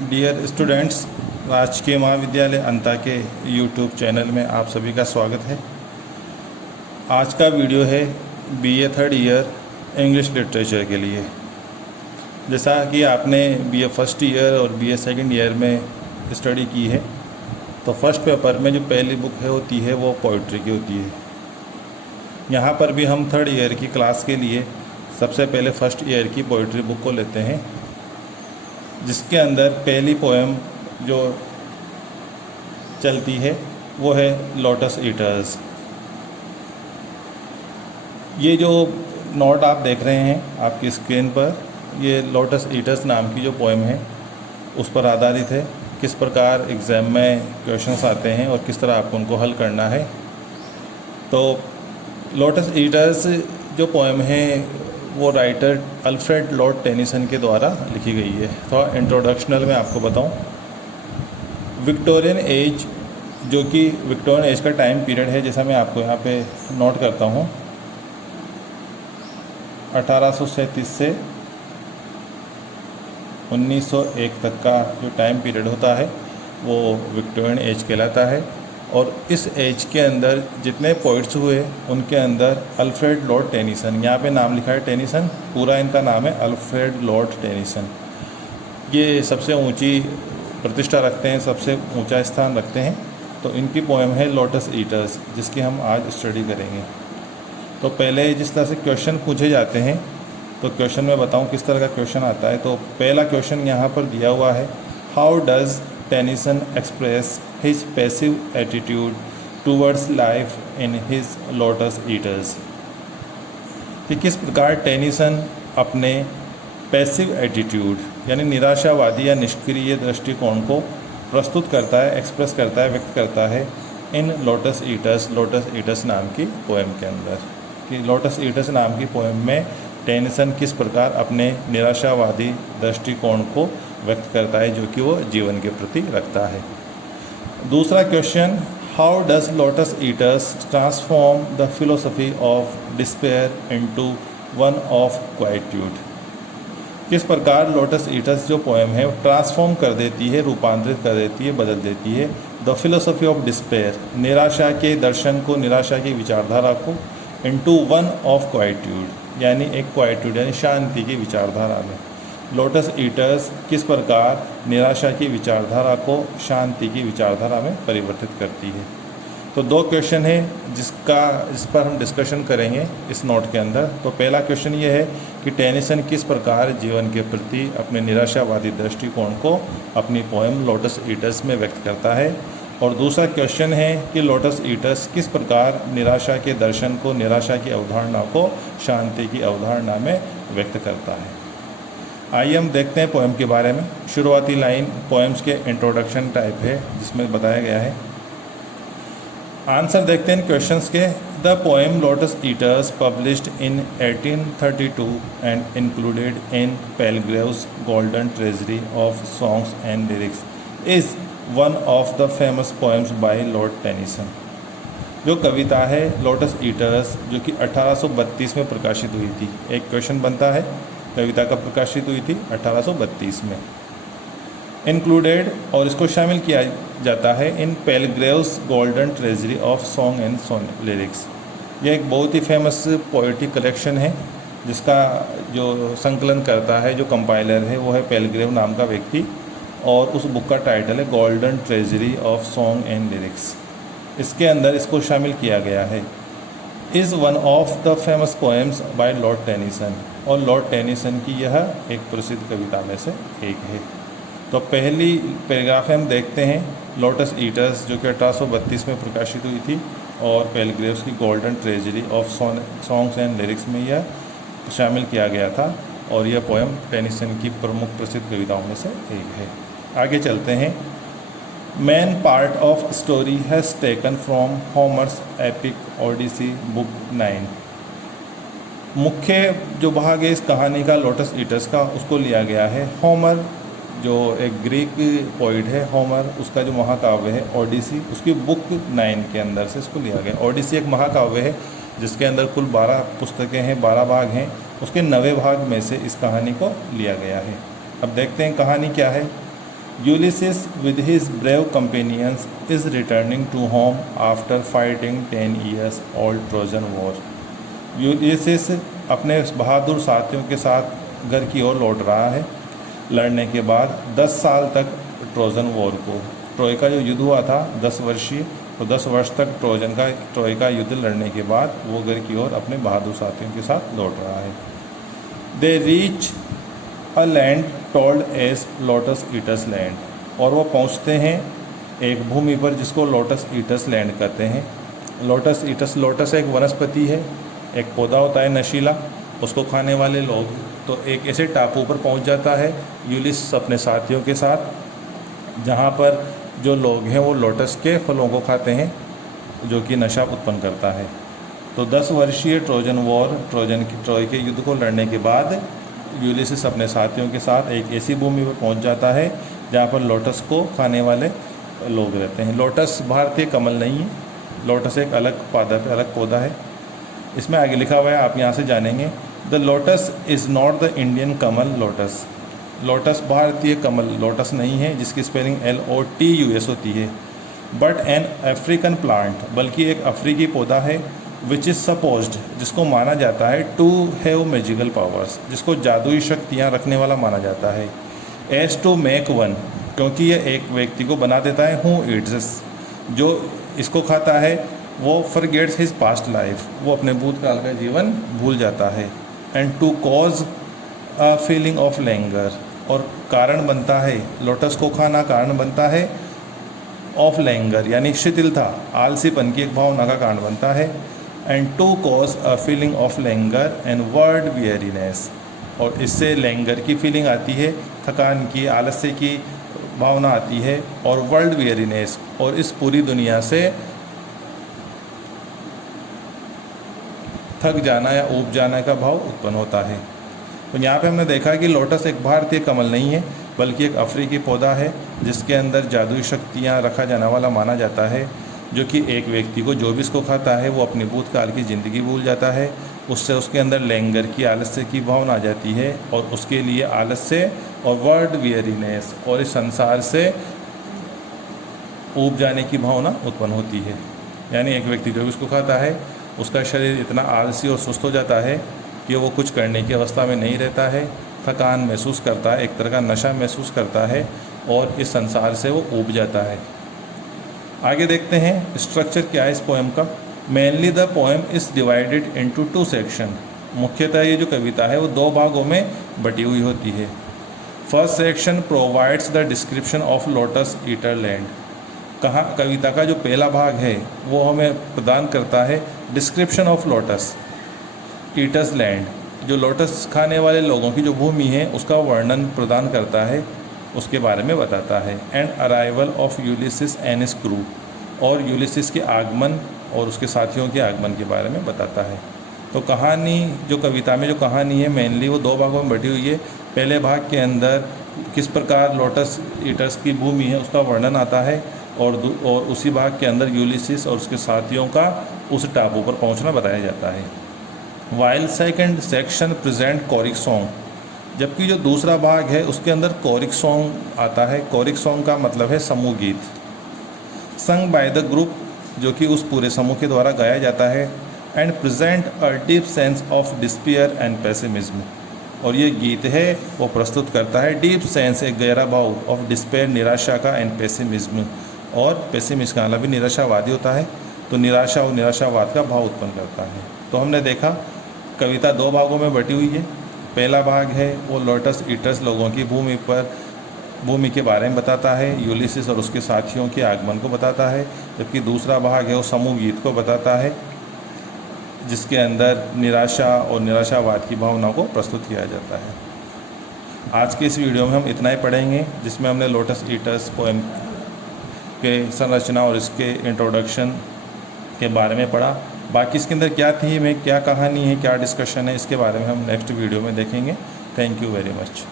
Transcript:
Dear students, राजकीय महाविद्यालय अंता के यूट्यूब चैनल में आप सभी का स्वागत है। आज का वीडियो है BA third year English literature के लिए। जैसा कि आपने बीए फर्स्ट ईयर और बीए सेकंड ईयर में स्टडी की है, तो फर्स्ट पेपर में जो पहली बुक होती है वो पोइट्री की होती है। यहाँ पर भी हम थर्ड ईयर की क्लास के लिए सबसे पहले फर्स्ट ईयर की पोइट्री बुक को लेते हैं, जिसके अंदर पहली पोएम जो चलती है वो है लोटस ईटर्स। ये जो नोट आप देख रहे हैं आपकी स्क्रीन पर, ये लोटस ईटर्स नाम की जो पोएम है उस पर आधारित है। किस प्रकार एग्ज़ाम में क्वेश्चंस आते हैं और किस तरह आपको उनको हल करना है। तो लोटस ईटर्स जो पोएम है वो राइटर अल्फ्रेड लॉर्ड टेनिसन के द्वारा लिखी गई है। थोड़ा इंट्रोडक्शनल में आपको बताऊं, विक्टोरियन एज, जो कि विक्टोरियन एज का टाइम पीरियड है, जैसा मैं आपको यहाँ पे नोट करता हूँ, 1837 से 1901 तक का जो टाइम पीरियड होता है वो विक्टोरियन एज कहलाता है। और इस एज के अंदर जितने पोइट्स हुए उनके अंदर अल्फ्रेड लॉर्ड टेनिसन, यहाँ पे नाम लिखा है टेनिसन, पूरा इनका नाम है अल्फ्रेड लॉर्ड टेनिसन, ये सबसे ऊंची प्रतिष्ठा रखते हैं, सबसे ऊंचा स्थान रखते हैं। तो इनकी पोएम है लोटस ईटर्स, जिसकी हम आज स्टडी करेंगे। तो पहले जिस तरह से क्वेश्चन पूछे जाते हैं, तो क्वेश्चन में बताऊँ किस तरह का क्वेश्चन आता है। तो पहला क्वेश्चन यहाँ पर दिया हुआ है, how does Tennyson express his passive attitude towards life in his lotus eaters, कि किस प्रकार टेनिसन अपने पैसिव एटीट्यूड यानी निराशावादी या निष्क्रिय दृष्टिकोण को प्रस्तुत करता है, एक्सप्रेस करता है, व्यक्त करता है इन लोटस ईटर्स नाम की पोएम के अंदर। कि लोटस ईटर्स नाम की पोएम में टेनिसन किस प्रकार अपने निराशावादी दृष्टिकोण को व्यक्त करता है, जो कि वो जीवन के प्रति रखता है। दूसरा question, how does lotus eaters transform the philosophy of despair into one of quietude, किस प्रकार लोटस ईटर्स जो पोएम है ट्रांसफॉर्म कर देती है, रूपांतरित कर देती है, बदल देती है द फिलोसफी ऑफ डिस्पेयर, निराशा के दर्शन को, निराशा की विचारधारा को, इनटू वन ऑफ क्वाइट्यूड यानी एक क्वाइट्यूड यानी शांति की विचारधारा में। लोटस ईटर्स किस प्रकार निराशा की विचारधारा को शांति की विचारधारा में परिवर्तित करती है। तो दो क्वेश्चन है जिस पर हम डिस्कशन करेंगे इस नोट के अंदर। तो पहला क्वेश्चन ये है कि टेनिसन किस प्रकार जीवन के प्रति अपने निराशावादी दृष्टिकोण को अपनी पोएम लोटस ईटर्स में व्यक्त करता है। और दूसरा क्वेश्चन है कि लोटस ईटर्स किस प्रकार निराशा के दर्शन को, निराशा की अवधारणा को शांति की अवधारणा में व्यक्त करता है। आइए हम देखते हैं पोएम के बारे में। शुरुआती लाइन पोएम्स के इंट्रोडक्शन टाइप है, जिसमें बताया गया है। आंसर देखते हैं क्वेश्चंस के। The poem Lotus Eaters published in 1832 and included in Palgrave's Golden treasury of songs and lyrics is one of the famous poems by Lord Tennyson. जो कविता है लोटस ईटर्स, जो कि 1832 में प्रकाशित हुई थी। एक क्वेश्चन बनता है, कविता कब प्रकाशित हुई थी? 1832 में। इंक्लूडेड, और इसको शामिल किया जाता है in Palgrave's Golden treasury of song and lyrics. यह एक बहुत ही फेमस पोइट्री कलेक्शन है, जिसका जो संकलन करता है, जो कंपाइलर है, वो है पेलग्रेव नाम का व्यक्ति, और उस बुक का टाइटल है golden treasury of song and lyrics. इसके अंदर इसको शामिल किया गया है। Is one of the famous poems by Lord Tennyson, और लॉर्ड टेनिसन की यह एक प्रसिद्ध कविता में से एक है। तो पहली पैराग्राफ में हम देखते हैं लोटस ईटर्स, जो कि 1832 में प्रकाशित हुई थी, और पेलग्रेव्स की golden treasury of songs and lyrics में यह शामिल किया गया था, और यह पोएम टेनिसन की प्रमुख प्रसिद्ध कविताओं में से एक है। आगे चलते हैं। Main part of story has taken from Homer's epic Odyssey book 9। मुख्य जो भाग है इस कहानी का लोटस ईटर्स का, उसको लिया गया है होमर, जो एक ग्रीक पोइट है होमर, उसका जो महाकाव्य है ओडिसी, उसकी बुक 9 के अंदर से इसको लिया गया। ओडिसी एक महाकाव्य है जिसके अंदर कुल 12 पुस्तकें हैं, 12 भाग हैं, उसके 9वें भाग में से इस कहानी को लिया गया है। अब देखते हैं कहानी क्या है। Ulysses with his brave companions is returning to home after fighting 10 years old Trojan war. Ulysses अपने बहादुर साथियों के साथ घर की ओर लौट रहा है लड़ने के बाद 10 साल तक ट्रोजन वॉर को। ट्रोय का जो युद्ध हुआ था 10 वर्षीय, तो 10 वर्ष तक ट्रोय का युद्ध लड़ने के बाद वो घर की ओर अपने बहादुर साथियों के साथ लौट रहा है। They reach a land told as lotus eaters land, और वो पहुंचते हैं एक भूमि पर जिसको लोटस ईटर्स लैंड कहते हैं। लोटस एक वनस्पति है, एक पौधा होता है नशीला, उसको खाने वाले लोग। तो एक ऐसे टापू पर पहुंच जाता है यूलिस अपने साथियों के साथ, जहां पर जो लोग हैं वो लोटस के फलों को खाते हैं जो कि नशा उत्पन्न करता है। तो 10 वर्षीय ट्रोय के युद्ध को लड़ने के बाद यूलिसिस अपने साथियों के साथ एक ऐसी भूमि पर पहुंच जाता है जहां पर लोटस को खाने वाले लोग रहते हैं। लोटस भारतीय कमल नहीं है, लोटस एक अलग पौधा है। इसमें आगे लिखा हुआ है, आप यहाँ से जानेंगे, the lotus is not the Indian Kamal lotus. Lotus भारतीय कमल लोटस नहीं है जिसकी स्पेलिंग LOTUS होती है, बट एन अफ्रीकन प्लांट, बल्कि एक अफ्रीकी पौधा है, विच इज़ सपोज्ड, जिसको माना जाता है, टू हैव मैजिकल पावर्स, जिसको जादुई शक्तियाँ रखने वाला माना जाता है, एज टू मेक वन, क्योंकि यह एक व्यक्ति को बना देता है, हु ईट्स, जो इसको खाता है वो फॉरगेट्स हिज पास्ट लाइफ, वो अपने भूतकाल का जीवन भूल जाता है, and to cause a feeling of languor, और कारण बनता है, लोटस को खाना कारण बनता है ऑफ लैंगर यानी शिथिलता, आलसीपन की एक भावना का कारण बनता है, and to cause a feeling of languor and world weariness, और इससे लैंगर की फीलिंग आती है, थकान की, आलस्य की भावना आती है, और वर्ल्ड वेयरीनेस, और इस पूरी दुनिया से थक जाना या ऊब जाने का भाव उत्पन्न होता है। तो यहाँ पे हमने देखा कि लोटस एक भारतीय कमल नहीं है बल्कि एक अफ्रीकी पौधा है जिसके अंदर जादुई शक्तियाँ रखा जाने वाला माना जाता है, जो कि एक व्यक्ति को जो भी इसको खाता है वो अपनी भूतकाल की ज़िंदगी भूल जाता है, उससे उसके अंदर लैंगर की, आलस्य की भावना आ जाती है, और उसके लिए आलस्य और वर्ल्ड वेयरीनेस और इस संसार से ऊब जाने की भावना उत्पन्न होती है। यानी एक व्यक्ति जो भी इसको खाता है उसका शरीर इतना आलसी और सुस्त हो जाता है कि वो कुछ करने की अवस्था में नहीं रहता है, थकान महसूस करता है, एक तरह का नशा महसूस करता है, और इस संसार से वो ऊब जाता है। आगे देखते हैं स्ट्रक्चर क्या है इस पोएम का। Mainly the poem is divided into 2 section. मुख्यतः ये जो कविता है वो 2 भागों में बटी हुई होती है। First section provides the description of Lotus Eater land. कविता का जो पहला भाग है वो हमें प्रदान करता है description of lotus eaters land, जो लोटस खाने वाले लोगों की जो भूमि है उसका वर्णन प्रदान करता है, उसके बारे में बताता है। And arrival of Ulysses and his crew, और यूलिसिस के आगमन और उसके साथियों के आगमन के बारे में बताता है। तो कहानी, जो कविता में जो कहानी है मेनली वो 2 भागों में बटी हुई है। पहले भाग के अंदर किस प्रकार लोटस ईटर्स की भूमि है उसका वर्णन आता है, और उसी भाग के अंदर यूलिसिस और उसके साथियों का उस टापू पर पहुंचना बताया जाता है। While second section present choric song, जबकि जो दूसरा भाग है उसके अंदर कोरिक सॉन्ग आता है। कोरिक सॉन्ग का मतलब है समूह गीत, संग बाय द ग्रुप, जो कि उस पूरे समूह के द्वारा गाया जाता है। And present a deep sense of despair and pessimism, और ये गीत है वो प्रस्तुत करता है डीप सेंस, एक गहरा भाव, ऑफ डिस्पेयर, निराशा का, एंड पेसिमिज्म, और पेसिमिस्ट का मतलब भी निराशावादी होता है, तो निराशा और निराशावाद का भाव उत्पन्न करता है। तो हमने देखा कविता 2 भागों में बटी हुई है। पहला भाग है वो लोटस ईटर्स लोगों की भूमि के बारे में बताता है, यूलिसिस और उसके साथियों के आगमन को बताता है, जबकि दूसरा भाग है वो समूह गीत को बताता है, जिसके अंदर निराशा और निराशावाद की भावना को प्रस्तुत किया जाता है। आज के इस वीडियो में हम इतना ही पढ़ेंगे, जिसमें हमने लोटस ईटर्स पोएम के संरचना और इसके इंट्रोडक्शन के बारे में पढ़ा। बाकी इसके अंदर क्या थीम है, क्या कहानी है, क्या डिस्कशन है, इसके बारे में हम नेक्स्ट वीडियो में देखेंगे। Thank you very much.